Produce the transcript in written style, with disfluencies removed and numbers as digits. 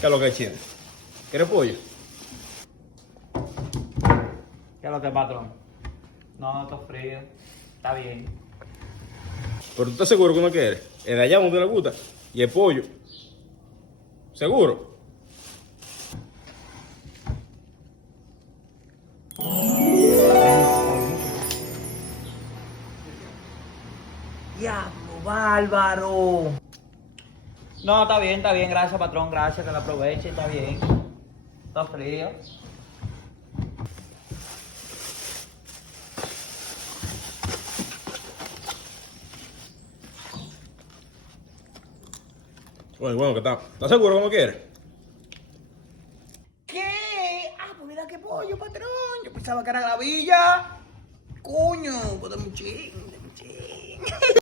¿Qué es lo que tiene? ¿Quieres pollo? ¿Qué es lo que, patrón? No, está frío. Está bien. Pero tú estás seguro que no quieres. Es de allá donde le gusta. Y el pollo. ¿Seguro? Diablo, bárbaro. No, está bien, gracias, patrón, gracias, que lo aproveche, está bien. Está frío. Bueno, ¿qué está? ¿Estás seguro que no quieres? ¿Qué? Ah, pues mira qué pollo, patrón. Yo pensaba que era gravilla. Coño, pues dame un chingo.